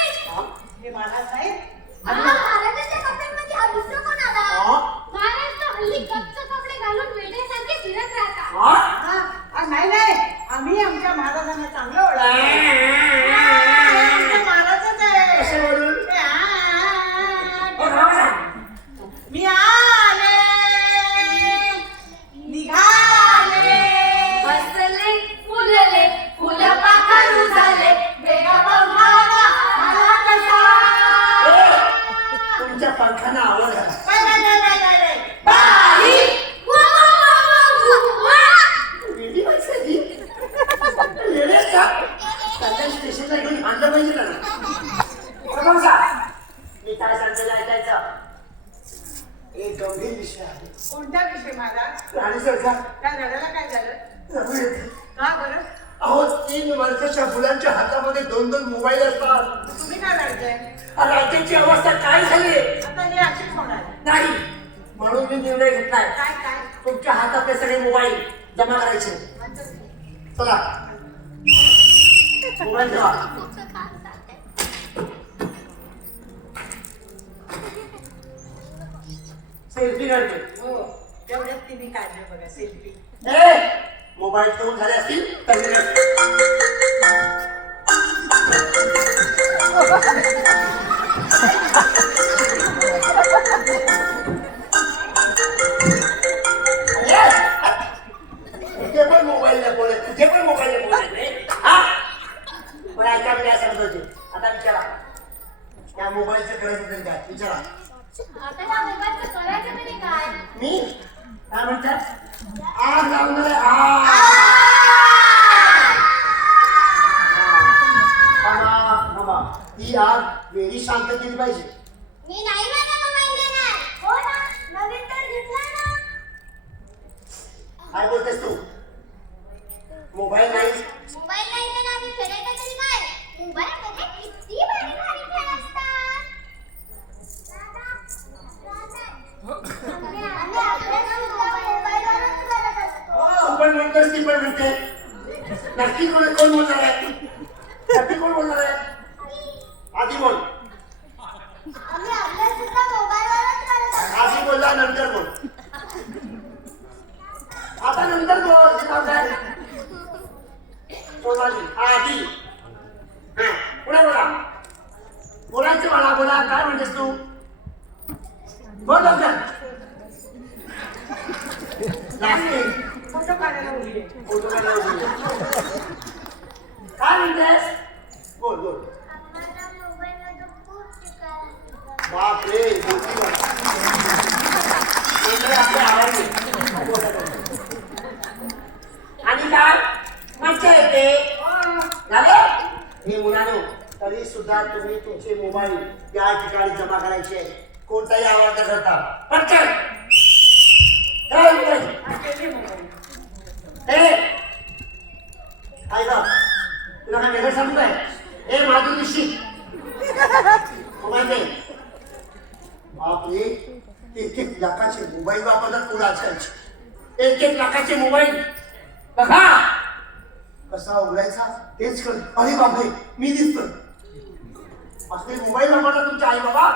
महाराज साहेब महाराजांच्या कपड्यांमध्ये हा दुसरा कोण आला? महाराज तर हल्ली मागाशी मला राणी सरकार त्या रडायला काय झालं का बरं? अहो 3 वर्षाच्या मुलांच्या हातामध्ये 2-2 मोबाईल असतात. तुम्ही काय रडताय? राज्याची अवस्था काय झाली आता हे अशीच होणार नाही म्हणून मी निर्णय घेतलाय काय काय तुमच्या हातातले सगळे मोबाईल जमा करायचे. चला मोबाईल ठेवा. सेल्फी काढते. हो तेवढ्यात तिने काढले बघा सेल्फी. मोबाईल ठेवून झाले असतील तर तुझे पण मोबाईल बोलत तुझे पण मोबाईल बोलत मला ऐका मी काय समजायचे. आता विचारा त्या मोबाईलचं करायचं तरी काय विचारा. आता या मोबाईलचं करायचं तरी काय? मी काय म्हणतात आग लावणार ही आग वेळी शांत केली पाहिजे. मी नाही माझा मोबाईल देणार. हो ना नवीन तर घेतला ना. काय बोलतेस तू मोबाईल नाही मोबाईल नाही तर आम्ही खेळायचं तरी काय? मोबाईल मध्ये किती भारी भारी खेळ असतात. आम्ही आपल्या सुद्धा मोबाईलवरच करत असतो. तू पण म्हणतोस ती पण म्हणते. नक्की कोण बोलणार आहे नक्की कोण बोलणार आहे आधी बोल. आम्ही आपल्या सुद्धा मोबाईलवरच करत असतो. आधी बोलला नंतर बोल. आता नंतर बोल नाव काय सोनाली आधी पुढे बोला बोलायचं मला बोला काय म्हणतेस तू बोल लवकर. फोटो काढायला उभी फोटो काढायला उभी काय म्हणतेस बोल बोल. आम्हाला मोबाईलमध्ये खूप शिकायला बापरे बोलती आपल्या आवाज आणि काय मज्जा येते झाले. हे मुलांनो तरी सुद्धा तुम्ही तुमचे मोबाईल या ठिकाणी जमा करायचे. कोणताही आवाज न करता पटकन काय ग तुला काय वेगळं सांगू काय हे माझं निश्चित मोबाईल दे. बापरे 1-1 लाखाचे मोबाईल वापरतात कोणाचे 1-1 लाखाचे मोबाईल बघा कसा उघडायचा तेच कर. अरे बापरे मी दिसतोय असले मोबाईल वापरतात तुमचे आई बाबा.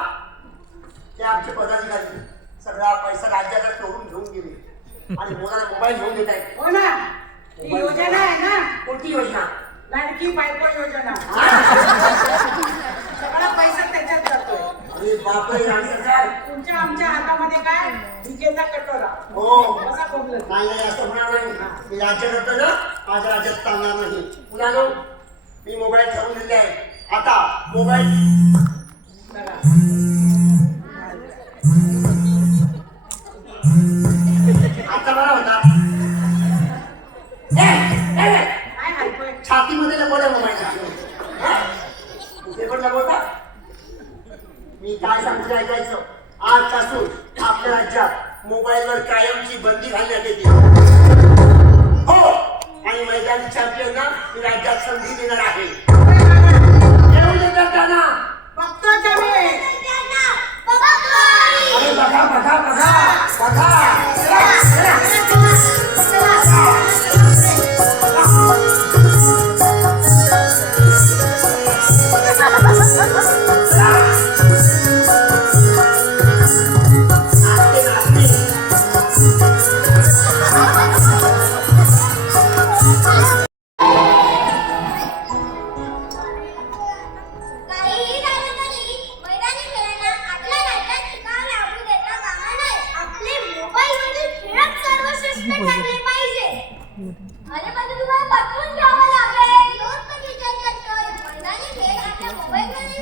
ते आमचे पदाधिकारी सगळा पैसा राज्याकडे तोडून घेऊन गेले आणि मुलाला मोबाईल घेऊन देत आहेत. हो ना ती योजना आहे ना कोणती योजना लाडकी बायको योजना सगळा पैसा त्याच्यात जातोय. अरे बापरे राणी सरकार तुमच्या आमच्या हातामध्ये काय भिकेचा कटोरा. हो कसा बोललं नाही नाही असं होणार नाही. मी राज्य करतो ना माझ्या राज्यात चालणार नाही. मुलांनो मी मोबाईल ठेवून दिले आहे. आता मोबाईल बघा आता बरा होता काय हायपोय छातीमध्ये लपवलं मोबाईल ते पण लपवता. मी काय सांगतो ऐकायचं आजपासून आपल्या राज्यात मोबाईलवर कायमची बंदी घालण्यात येते. हो आणि मैदानी चॅम्पियनना मी राज्यात संधी देणार आहे. येऊ देतात त्यांना. बघतोच आम्ही. अरे बघा बघा बघा बघा मैदानी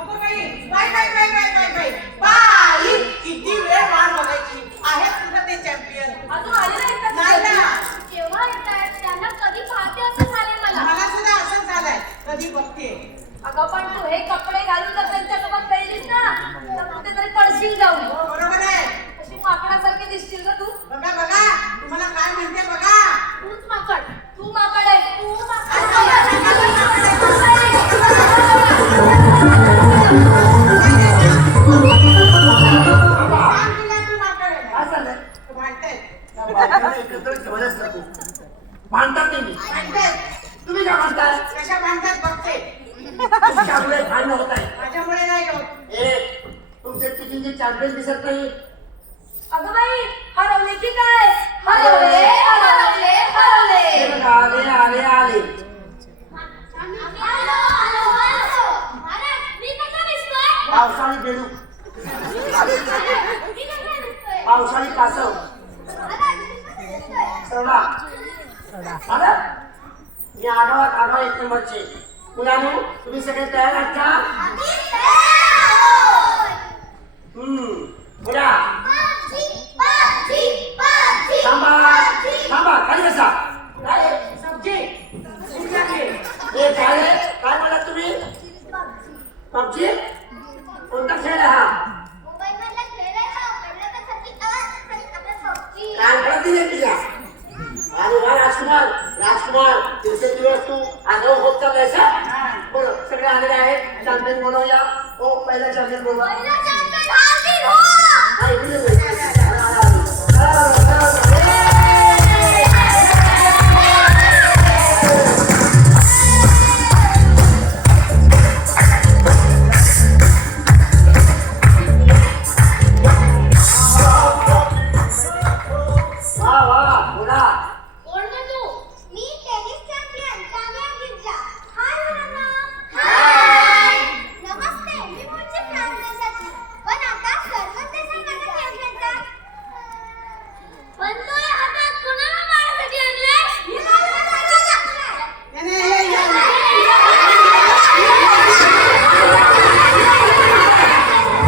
अगं बाई, बाई, किती वेळ वाट बघायची. आहे तुझं ते चॅम्पियन. नाही ना. केव्हा येतात त्यांना कधी पाहते असं झालंय मला. मला सुद्धा असंच झालंय. कधी बघते. अगं पण तू हे कपडे घालून जर त्यांच्यासोबत खेळलीस ना तर कुठेतरी पडशील जाऊन. हो, बरोबर आहे. अशी माकडासारखी दिसशील का तू? बघा बघा, तुम्हाला काय म्हणते बघा. तूच माकड. तू माकड आहे. तू सांग तिला तू माकड आहे. काय चाललंय? भांडतायत. त्या बायकांना एकत्र ठेवायलाच नको. भांडतात तुम्ही. भांडतायत. तुम्ही काय म्हणताय? कशा भांडतात बघते. तुमच्यामुळे भांडण होत आहे. माझ्यामुळे नाही होत. तुमचे तिघींचे चॅम्पियन दिसत नाही. अगं बाई हरवले की काय? हरवले हरवले हे हरवले. बघा, आले आले आले. पावसाळी बेडूक, पावसाळी कासव, सरडा. आलं? मी आगावात आगाव एक नंबरचे. मुलांनो, तुम्ही सगळे तयार आहात का? बोला. थांबा थांबा, खाली बसा. काय आहे? सब्जी. कुठला खेळ? हे काय आहे? काय म्हणालात तुम्ही? पबजी? कोणता खेळ आहे हा? काय कळत नाही तुझ्या? अरे वा राजकुमार, राजकुमार, दिवसेंदिवस तू आगाऊ होत चाललायस हा? बोलो, सगळे आलेले आहेत. चॅम्पियन बोलवूया. हो, पहिला चॅम्पियन बोलवा. हा, इकडे ये. वा वा, बोला.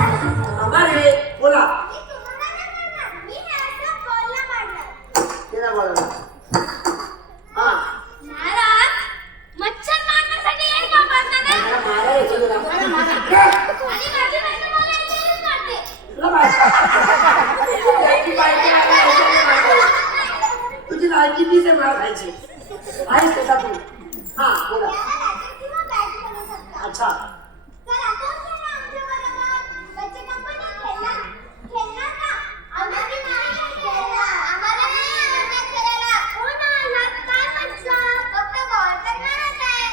अरे बोला. केला बोला. हा, मच्छर मारण्यासाठी एक वापरणार नाही. मला मारायचं तुला. आणि माझी बायको मला इथेच मारते. तुला लायकी पाहिजे आहे, तुझी लायकी तीच आहे मार खायची. आहेस तसा तू. हा, बोला. याला लॅटर किंवा बॅट बनवू शकता. अच्छा. तर आपण पण आमच्याबरोबर बच्चे कंपनी खेळणार का? आम्हाला नाही खेळणार. आम्हाला नाही आवडत खेळायला. हो ना, ह्यात काय मज्जा. फक्त बॉल करणारच आहे.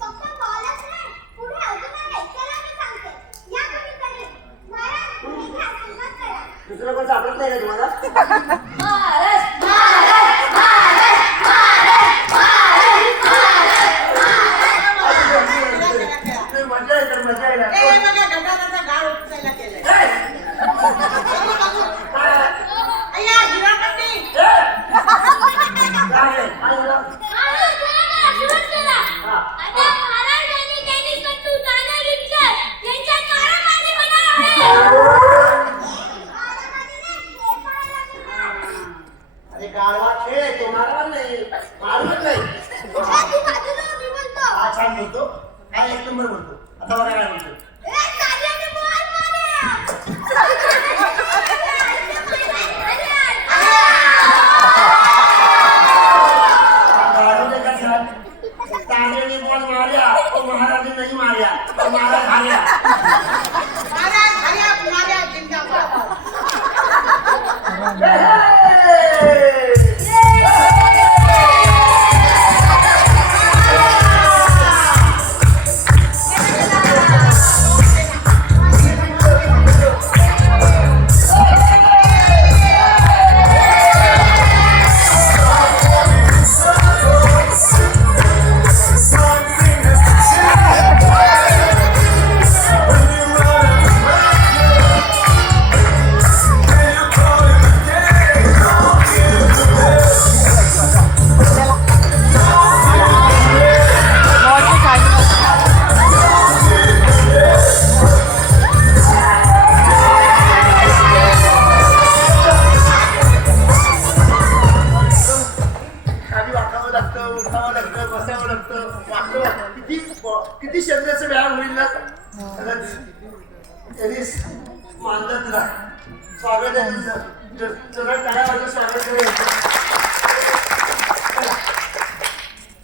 फक्त बॉलच नाही, पुढे अजून आहे. चला मी सांगते. या कुणीतरी. मारा, तुम्ही घ्या, सुरुवात करा. दुसरं कोण सापडत नाही का तुम्हाला? महाराज महाराज महाराज नाही, मजा येते, मजा येते. ए, बघा, गटाराचा गाळ उपसायला केलंय. बघू, बघू. अय्या, हिरापट्टी. काय आहे? काय झालं? महाराज, चला ना, सुरुवात करा. हा. आता महाराज आणि टेनिसपटू ताना रिचर यांच्यात मारामारी होणार आहे. अरे गाढवा खेळ आहे तो, मारणार नाही. मारणार नाही. हा, छान बोलतो. हा, एक नंबर बोलतो. आता बघा काय बोलतो. गाढवाने काय झालं? तांदळाने बॉल मारल्या, तो महाराजांनी नाही मारल्या, तो महाराज हारल्या. महाराज, हऱ्या, माऱ्या, जिंदाबाद. हे, हे! किती शरीराचा व्यायाम होईल ना. त्यांनीच मानलं तुला. स्वागत आहे तुझं. तुला टाळ्या वाजवून स्वागत करेल.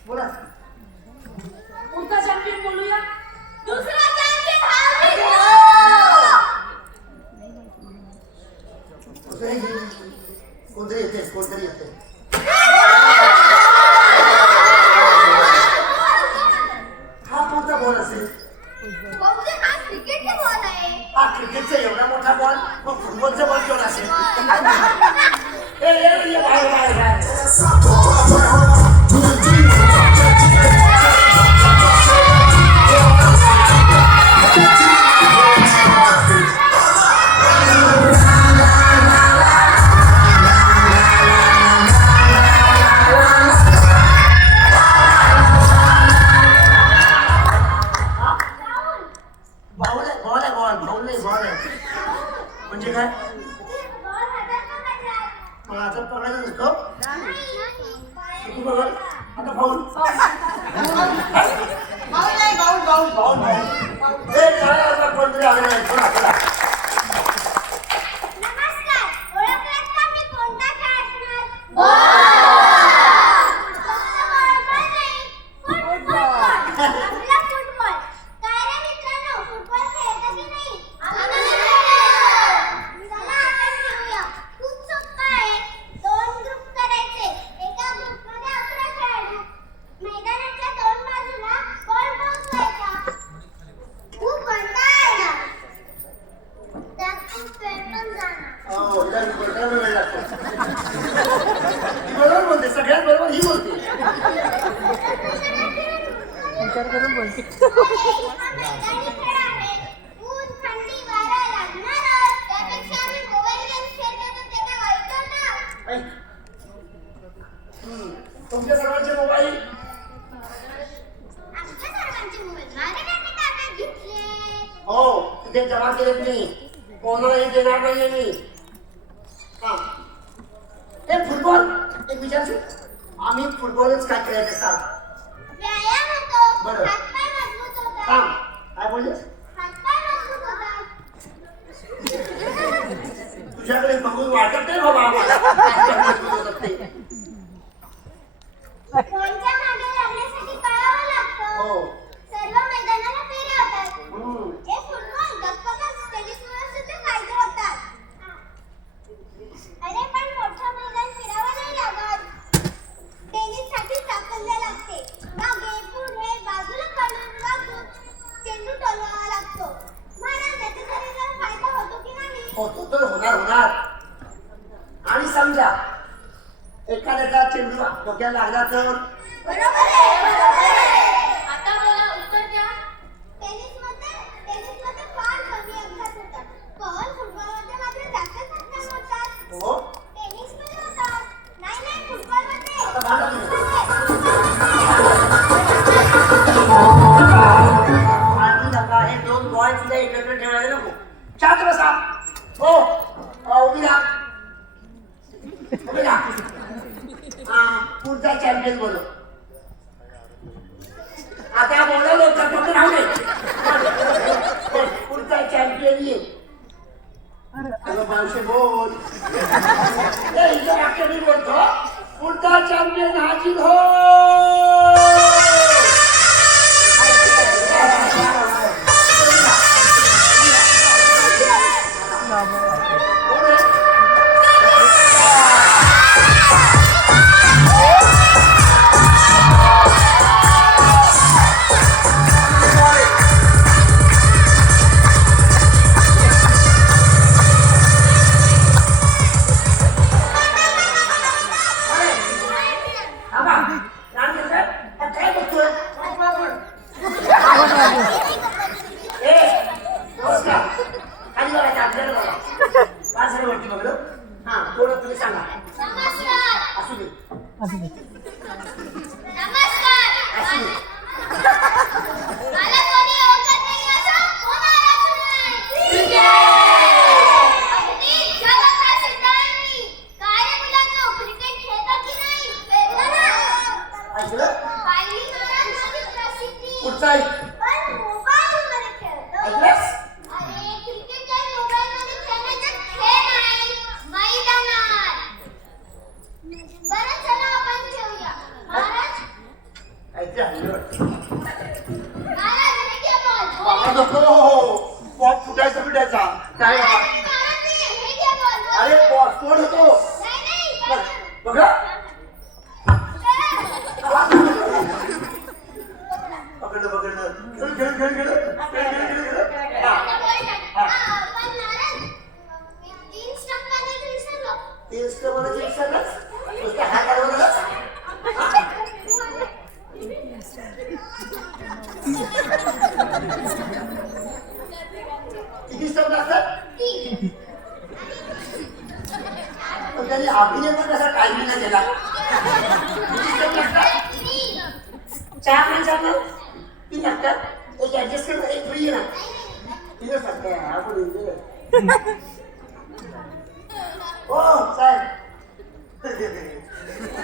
बोला. पुढचा चॅम्पियन बोलूया. दुसरा चॅम्पियन हा मी. कोणतरी येते. हा कोणता बॉल असेल? बहुतेक हा क्रिकेटचा बॉल आहे. हा क्रिकेटचा एवढा मोठा बॉल, मग फुटबॉलचा बॉल केवढा असेल? ये बाहेर. बॉल आहे. म्हणजे काय? बॉल हातात पकडायचा. मला हातात पकडायचा नसतो. नाही. तू बघ आता फाऊल. बाऊल नाही, बाऊल. कोणतरी आलं नाही. बोला. नमस्कार. ओळखलात का मी कोणता खेळ असणार? आपला फुटबॉल. काय रे मित्रांनो, फुटबॉल खेळता की नाही? चला आपण खेळूया. खूप सोपं आहे. 2 ग्रुप करायचे. एका ग्रुपमध्ये 11 खेळाडू. मैदानाच्या 2 बाजूला बॉल पोहोचवायचा. खूप कंटाळा येणार. त्यात खूप वेळ पण जाणार. वेळ लागतो. बरोबर बोलते. सगळ्यात बरोबर ही बोलते. विचार करून बोलते. मैदानी खेळ आहे. ऊन, थंडी, वारा लागणारच. त्यापेक्षा आम्ही मोबाईल गेम्स खेळतो तर ते काय वाईट ना? तुमच्या सर्वांचे मोबाईल आमच्या सर्वांचे मोबाईल माझ्याकडे ताब्यात घेतले. हो तिथे जमा केलेत मी. कोणालाही देणार नाहीये मी. हा हे फुटबॉल एक विचारतो. आम्ही फुटबॉलच काय खेळायचं असतात? व्यायाम होतो. बरं. हातपाय मजबूत होतात. हा काय बोललेस? हातपाय मजबूत होतात. तुझ्याकडे बघून वाटत नाही बाबा आम्हाला. बॉलच्या मागे लागण्यासाठी पळावं लागतं. हो. सर्व मैदानाला फेऱ्या होतात. हम्म. हे फुटबॉल गप्पाच टेनिसमुळे सुद्धा फायदे होतात. अरे पण मोठं मैदान फिरावं नाही लागत. टेनिससाठी चाकल्ल्या लागते. मागे पुढे बाजूला खालून वाकून चेंडू टोलवावा लागतो. मला त्याच्या शरीराला फायदा होतो की नाही? होतो तर होणार. आणि समजा एखाद्याचा चेंडू डोक्याला लागला तर बरोबर आहे. आता मला उत्तर द्या. टेनिसमध्ये फार कमी अपघात होतात. पण फुटबॉलमध्ये मात्र जास्त अपघात होतात. हो. टेनिसमध्ये होतात. नाही फुटबॉलमध्ये. आता भांडा तुम्ही. आणि नका हे 2 बॉल सुद्धा एकत्र ठेवायला नको. शांत बसा. हो उभी राहा. पुढचा चॅम्पियन बोलो. आता बोलवलं तर फक्त राहू दे. पुढचा चॅम्पियन ये. अगं मावशी बोल. इथं वाक्य मी बोलतो. पुढचा चॅम्पियन हाजीर हो. पुढचा ऐक. पण मोबाईलमध्ये खेळतो. ऐकलंस? अरे क्रिकेट काय मोबाईलमध्ये खेळण्याचा खेळ नाही, मैदानात. बरं चला आपण खेळूया. महाराज ऐकते हल्लीवर. महाराज हे घ्या बॉल. बाबा नको. बॉल फुटायचा पिटायचा काय बाबा. महाराज हे घ्या बॉल. अरे बॉल कोण होतो नाही नाही बघा. पकडलं पकडलं. खेळ खेळ खेळ खेळ खेळ खेळ खेळ खेळ. हा. पण महाराज मी 3 स्टंप करायचं विसरलो. ते स्टोमनाची विसरलास? नुसतं हात हलवलास? किती स्टोम लागतात? 3 पण त्यांनी अभिनय पण कसा टायमिंग नाही केला. किती स्टोम लागतात? 4 माणसांना 3 लागतात. एक ऍडजस्ट करून एक फ्री आहे ना. 3 लागतात. आपण इथे हो साहेब.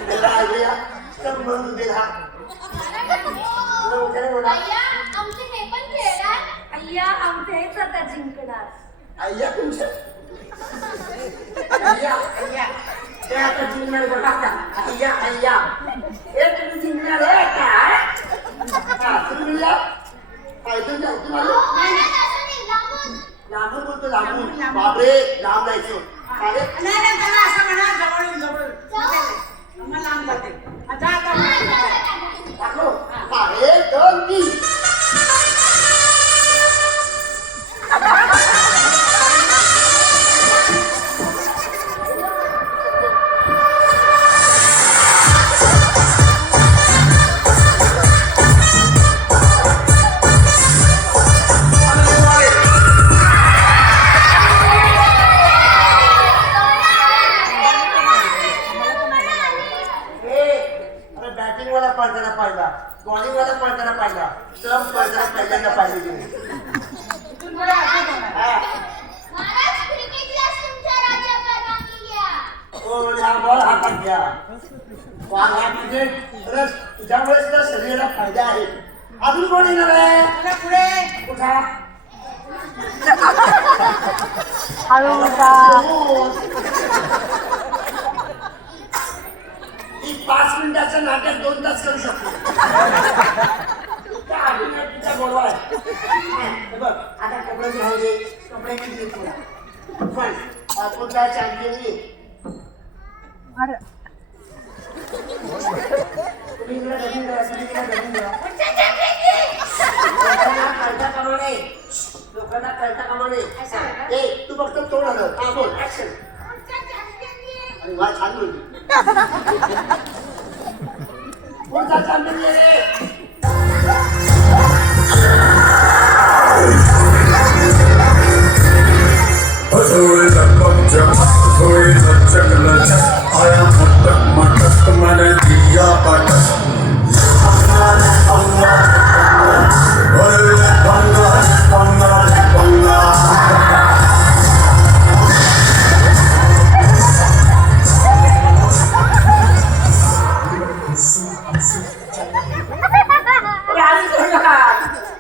त्याला आयडिया स्टंप म्हणून दिला. आया आमचे हे पण खेळणार. अय्या आमचे हेच आता जिंकणार. अय्या तुमचं अय्या अय्या ते आता जिंकणार बघा का. अय्या अय्या हे तुम्ही जिंकणार आहे का. हा तुम्ही या ऐकून जा तुम्हाला. महाराज असं नाही लांबून. लांबून बोलतो लांबून. बापरे लांब जायचो. अरे नाही नाही त्याला असं म्हणा जवळून जवळून मग लांब जाते. जा आता म्हणा. दाखव. हा 1 2 3. बॅटिंग वाला पळताना पाहिला, बॉलिंग वाला पळताना पाहिला, स्टंप पळताना पहिल्यांदा पाहिजे. इथून पुढे असं होणार. महाराज क्रिकेटला तुमच्या राजा परवानगी घ्या. हो हा बॉल हातात घ्या. बॉल हा क्रिकेट रस तुझ्यामुळे सुद्धा शरीराला फायदा आहे. अजून कोण येणार आहे? पुढे पुढे कुठा ही 5 मिनिटाचं नाटक 2 तास करू शकतो. इतका अभिनय तिचा गोडवा आहे. हे बघ आता कपडे राहू दे. कपडे किती तुला पण पुढचा चॅम्पियन येईल. तुम्ही इकडे बघून द्या. तुम्ही इकडे बघून द्या. लोकांना कळता कामा नये. लोकांना कळता कामा नये. ए तू फक्त तोड आलं. हा बोल ऍक्शन. अरे वा छान बोलली. पुढचा चॅम्पियन ये रे.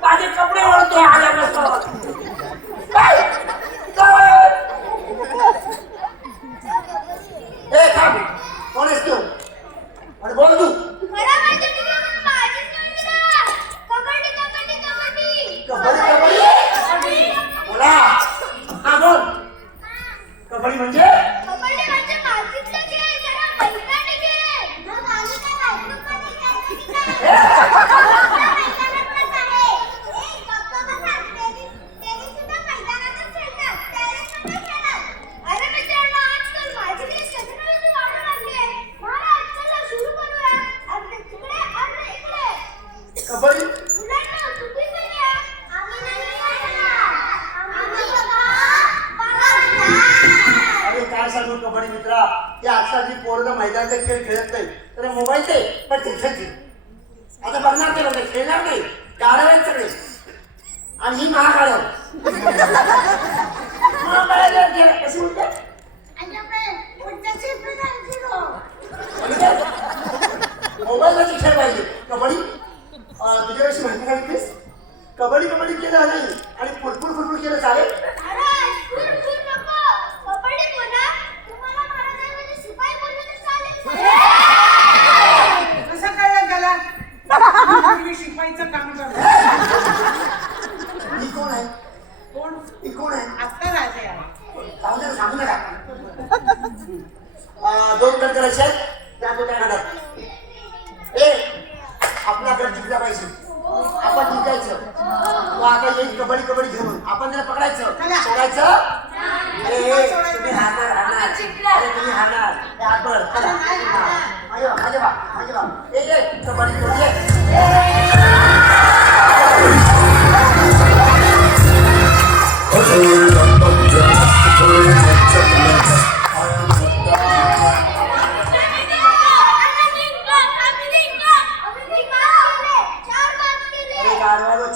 माझे कपडे ओढतो आल्यापासून. ए थांब. कोण आहेस तू? अरे बोल तू. बरोबर तुम्ही म्हणून माझीच मुलगी ना. कबड्डी कबड्डी कबड्डी. कबड्डी कबड्डी बोला. हा बोल. कबड्डी म्हणजे कबड्डी म्हणजे मातीतला खेळ. जरा मैदानी खेळ. मग आम्ही काय बाथरूममध्ये खेळतो की काय? मैदानातच आहे. ए गप्पा बसा. टेनिस सुद्धा मैदानातच खेळतात. टेरेसवर नाही खेळत. अरे मित्रांनो आजकाल माझी लिस्ट टेक्नॉलॉजी वाढू लागली आहे. महाराज चला सुरू करूया. अरे तिकडे अरे इकडे. कबड्डी मुलांना तुम्ही पण या. आम्ही नाही येणार. आम्ही बघा. अरे काय सांगू कबड्डी मित्रा. ते आजकालची पोरं मैदानाचे खेळ खेळत नाही. तर मोबाईल ते पण ते खेळतील. आता बघणार ते म्हणजे खेळणार नाही. गाडव आहेत सगळे. आणि ही महागाडव. कशी म्हणते मोबाईलची खेळ पाहिजे. कबड्डी तुझ्याकडे कशी माहिती सांगितलीस? कबड्डी कबड्डी केलं नाही आणि फुटफुट फुटफुट केलं चालेल? महाराज, फुर नको. कबड्डी बोला. तुम्हाला महाराजांमध्ये शिपाई बोललं तर चालेल. कसं कळलं त्याला? तुम्ही शिपाईचं काम करता. ही कोण आहे? कोण? ही कोण आहे? आत्ता राजे आहे. सांगू नका. दोन गट करायचे आहेत, त्या दोन गटात आपला गट जिंकला पाहिजे. आपण जिंकायचं. तो आता येईल कबड्डी कबड्डी घेऊन आपण त्याला पकडायचं. सोडायचं. तुम्ही हारणार हारणार. अरे तुम्ही हारणार. हात वर. चला. माझे बा माझे बा. कबड्डी कबड्डी.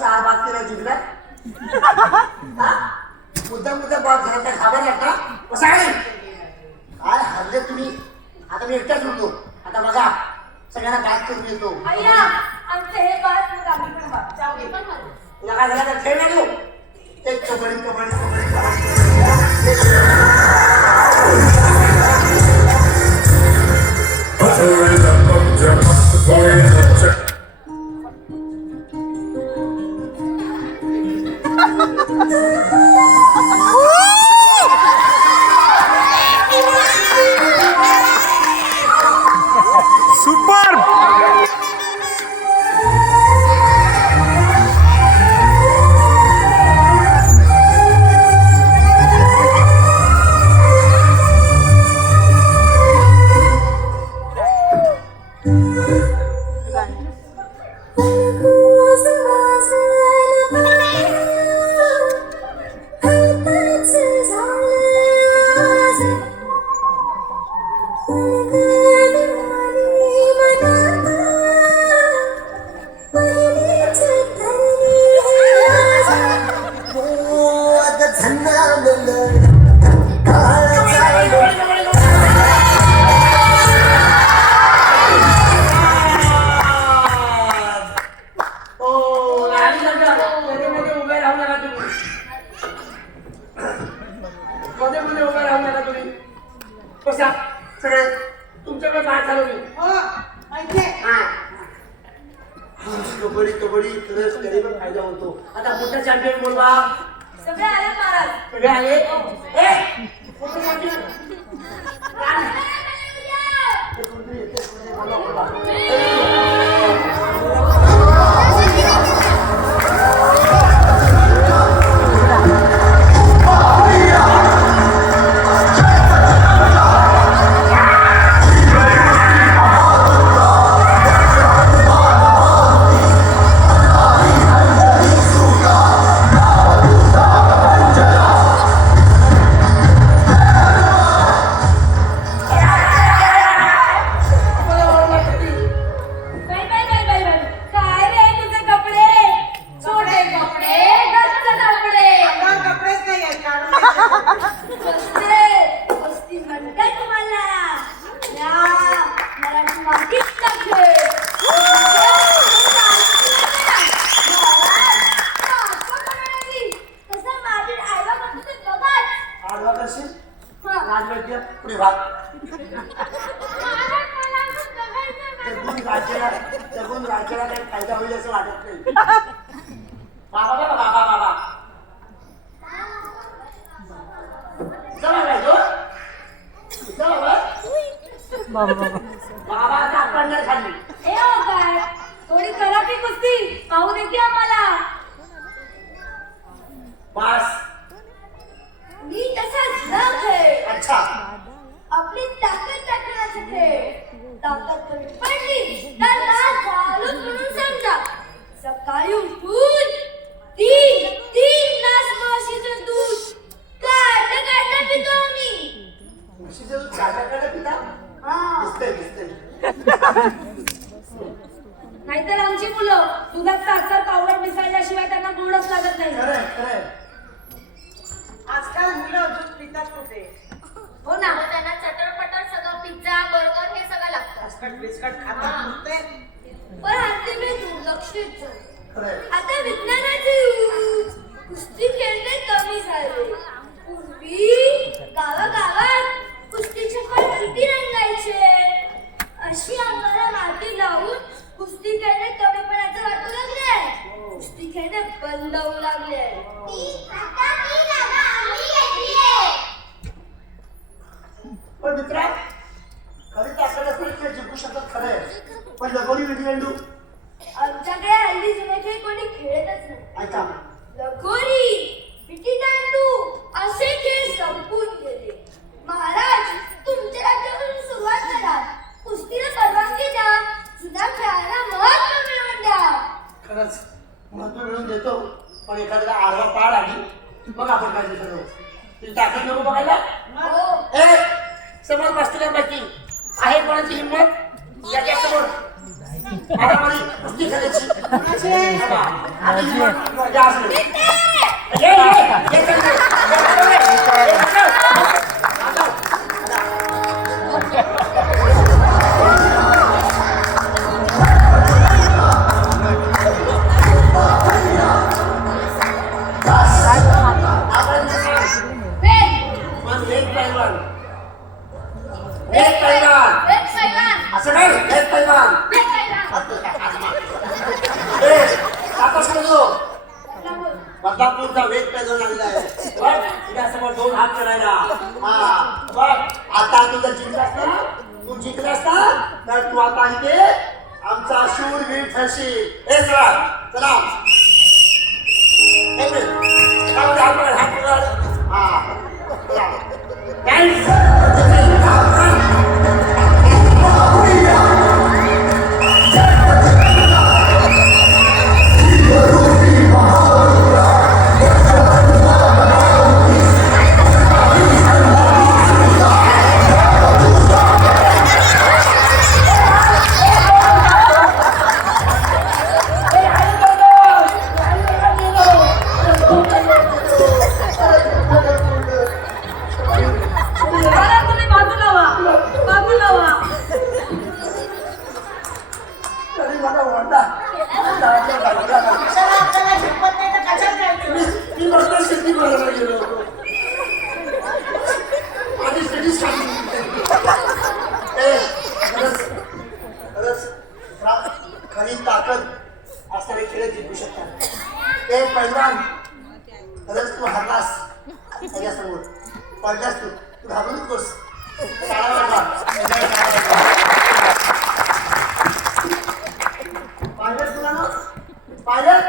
चार बात केल्या जिंकल्या. मुद्दा बॉल घरात घाबरला का? काय हरले तुम्ही? आता मी एकटाच उरतो. आता बघा सगळ्यांना बॅक करून येतो. अय्या आमचे हे बात मग आम्ही पण बात जाऊ दे पण मला तुला काय झालं तर खेळ नाही देऊ. ते कबड्डी कबड्डी कबड्डी कबड्डी. तुमच्याकडे काय चालवली? कबड्डी कबड्डी खरंच कधी पण फायदा होतो. आता मोठा चॅम्पियन बोलवा. सगळे आले महाराज. सगळे आले. मोठा चॅम्पियन राज्याला काही फायदा होईल असं वाटत नाही. बाबा बाबा बाबा बाबा बाबा पडणार खाली. काय थोडी करा की कुस्ती पाहू दे की आम्हाला. बस मी तसाच न खेळ. अच्छा आपली ताकद दाखवण्याचा खेळ. ताकद कमी पडली तर लाल घालून म्हणून समजा. सकाळी उठून तीन ग्लास म्हशीचं दूध काढता पितो आम्ही. म्हशीचं दूध काढता पिता? दिसतंय. नाहीतर आमची मुलं दुधात साखर पावडर मिसळल्याशिवाय त्यांना गोडच लागत नाही. खरंय. आजकाल मुलं दूध पितात कुठे? हो ना. त्यांना चटरपटर सगळं पिझ्झा बर्गर हे सगळं लागतं. बिस्कट खातात नुसते. पण हल्ली मी दुर्लक्षित झाले. खरंय. आता विज्ञानाचे युग. कुस्ती खेळणे कमी झाले. पूर्वी गावागावात कुस्तीचे फळ किती रंगायचे. अशी आम्हाला माती लावून कुस्ती खेळणे कमीपणाचे वाटू लागले. कुस्ती खेळणे बंद होऊ लागले. आता ती जागा आम्ही घेतलीये. पण मित्रा खरी ताकद असलेले खेळ जिंकू शकतात खरंय. पण लगोरी विटी आमच्याकडे हल्ली जुने खेळ कोणी खेळतच नाही. ऐका लगोरी, विटी दांडू असे खेळ संपून गेले. महाराज तुमच्या राज्यापासून सुरुवात करा. कुस्तीला परवानगी द्या. जुन्या खेळाला महत्त्व मिळवून द्या. खरंच महत्व मिळून देतो. पण एखाद्याला आडवा पाड आली मग आपण काय ठरवू. ती ताकद नको बघायला. हो. ए समोर बसते का बाकी आहे कोणाची हिंमत याच्या समोर मारामारी कुस्ती खेळायची. कोणाची आहे? बाबा, आता हिंमत जा असं. ये, ये, ये, ये, मग एक पैलवान एक पैलवान एक पैलवान, असं नाही एक पैलवान एक पैलवान. ए आता समजलो बदलापूरचा वेग पैलवान आलेला आहे. बघ तुझ्यासमोर 2 हात करायला. हा बघ आता तुझं जिंकलास ना तू जिंकलास ना तर तू आता इथे आमचा शूरवीर ठरशील. ए चला चला एक मिनिट हात पकड. हा मला तुम्ही बाजूला व्हा, बाजूला व्हा. तरी मला ओरडा. कशाला आपल्याला झेपत नाही तर कशाला जायचं? मी बघता शेती करायला गेलो होतो. माझी स्टडीज खरंच खरी ताकद असणारे खेळ जिंकू शकतात. ए पैलवान खरंच तू हरलास त्याच्यासमोर पडलास तू घाबरू नकोस. टाळा वाजवा. पायलट तुला ना पायलट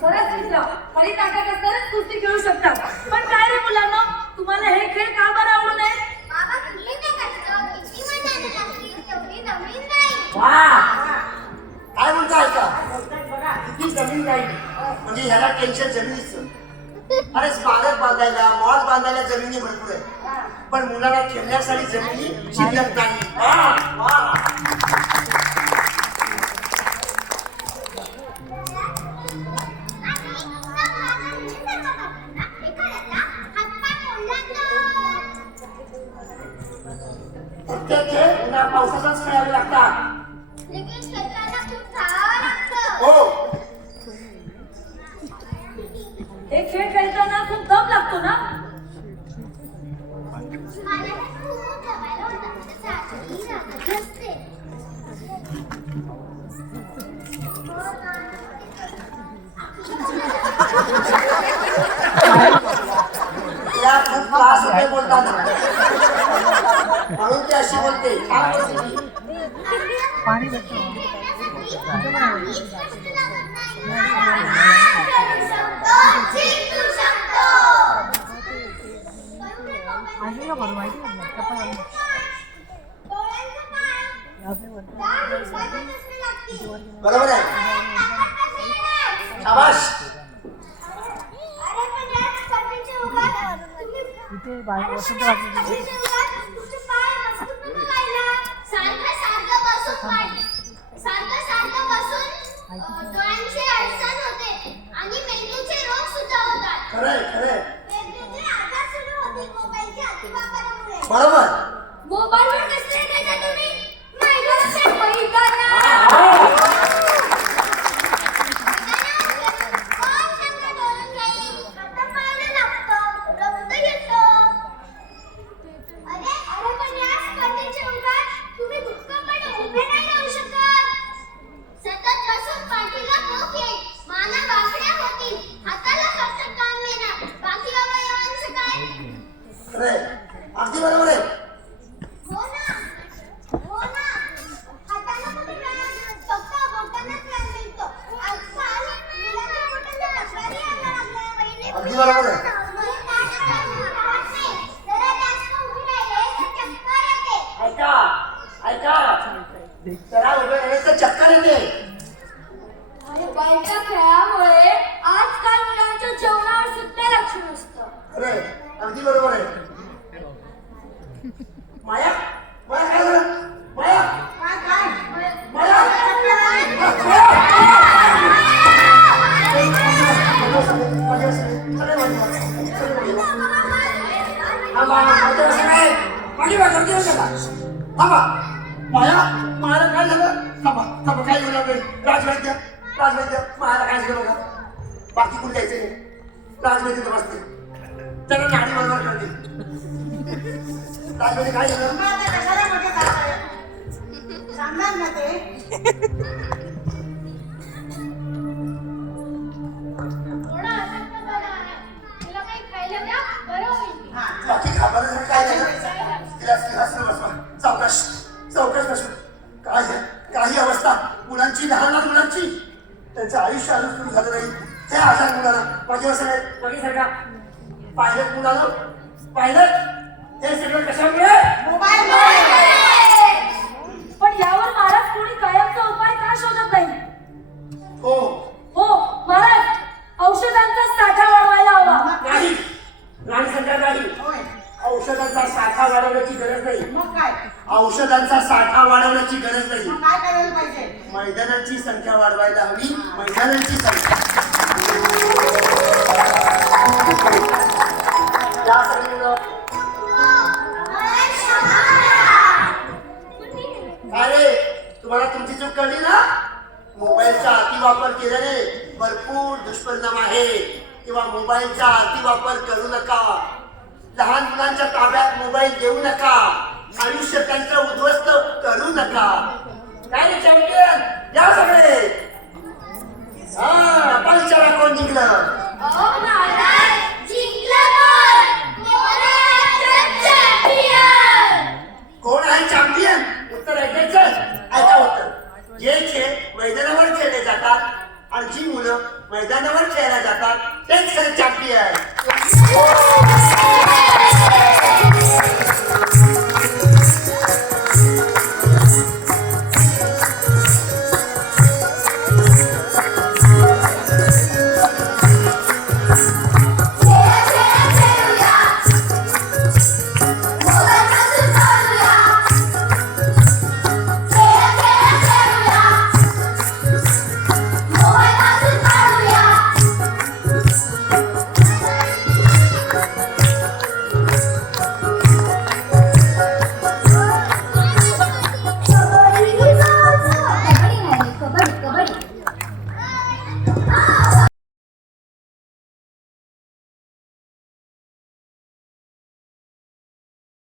खरंच मित्र, खरी ताकद असणारच कुस्ती खेळू शकतात. पण काय रे मुलांनो, तुम्हाला हे खेळ का बरं आवडू नये? बाबा तुम्ही ते कसं किती महिन्याला लागली तेवढी नवीन नाही. वा काय म्हणता ऐका बोलतात बघा. किती जमीन नाही म्हणजे ह्याला टेन्शन जमिनीचं. अरे स्मारक बांधायला मॉल बांधायला जमिनी भरपूर आहे पण मुलाला खेळण्यासाठी जमिनी शिल्लक नाही. वा, वा. प्रत्येक खेळ उन्हा पावसाचाच खेळावे लागतात. हो हे खेळ खेळताना खूप दम लागतो ना. तिला खूप त्रास होते बोलताना म्हणून ती अशी बोलते. काय बोलते ती? बरोबर आहे. शाबाश. डोळ्यांची अडचण होते आणि मेंदूचे रोग सुद्धा होतात. खरंय खरंय मेंदूचे आजार सुरू होते मोबाईलच्या अतिवापरामुळे. बरोबर. मोबाईलवर कसं खेळता तुम्ही? मैदानात खेळ मैदानात. अगदी बरोबर आहे. जरा जास्त उभी राहिले तर चक्कर येते. ऐका जरा उभे राहिले तर चक्कर येते. मोबाईलच्या खेळामुळे आजकाल मुलांच्या जेवणावर सुद्धा लक्ष नसतं. अरे अगदी बरोबर आहे. माया माया काय झालं? माया काय माया मायाला काय झालं? थांबा काय घेऊन लागले? राजवैद्य मायाला काय झालं बघा. बाकी कुठे जायचं नाही. राजवैद्य बसते त्याला नाडी बरोबर करते. राजवैद्य काय झालं? मग आता कशाला मोठे करताय? सांगणार ना ते. थोडा अशक्त बना आहे. तिला काही खायला द्या, बरं होईल. हा. बाकी घाबरलं काय झालं? तिला सिंहासनावर बसवा. चौकश बसवा. काय आहे? काही अवस्था मुलांची, लहान मुलांची त्यांचं आयुष्य अजून सुरू झालं नाही. हे आजार मुलाला मागे सगळ्या पायलट मुलाला पायलट हे सगळं कशामुळे? मोबाईल पण यावर महाराज कोणी कायमचा उपाय का शोधत नाही? हो हो महाराज, औषधांचा साठा वाढवायला हवा. नाही राणी सरकार नाही. होय. औषधांचा साठा वाढवण्याची गरज नाही. मग काय? औषधांचा साठा वाढवण्याची गरज नाही. मग काय करायला पाहिजे? मैदानांची संख्या वाढवायला हवी. मैदानांची संख्या या सगळी मुलं अरे तुम्हाला तुमची चूक कळली ना? मोबाईलचा अतिवापर केल्याने भरपूर दुष्परिणाम आहे. किंवा मोबाईलचा अतिवापर करू नका. लहान मुलांच्या ताब्यात मोबाईल देऊ नका. आयुष्य त्यांचं उद्ध्वस्त करू नका. काय रे चॅम्पियन? या सगळे. आता विचारा कोण जिंकलं? महाराज जिंकला कोण? मोराचं चॅम्पियन. कोण आहे चॅम्पियन? उत्तर ऐकायचं. ऐका उत्तर. जे खेळ मैदानावर खेळले जातात आणि जी मुलं मैदानावर खेळायला जातात तेच खरे चॅम्पियन.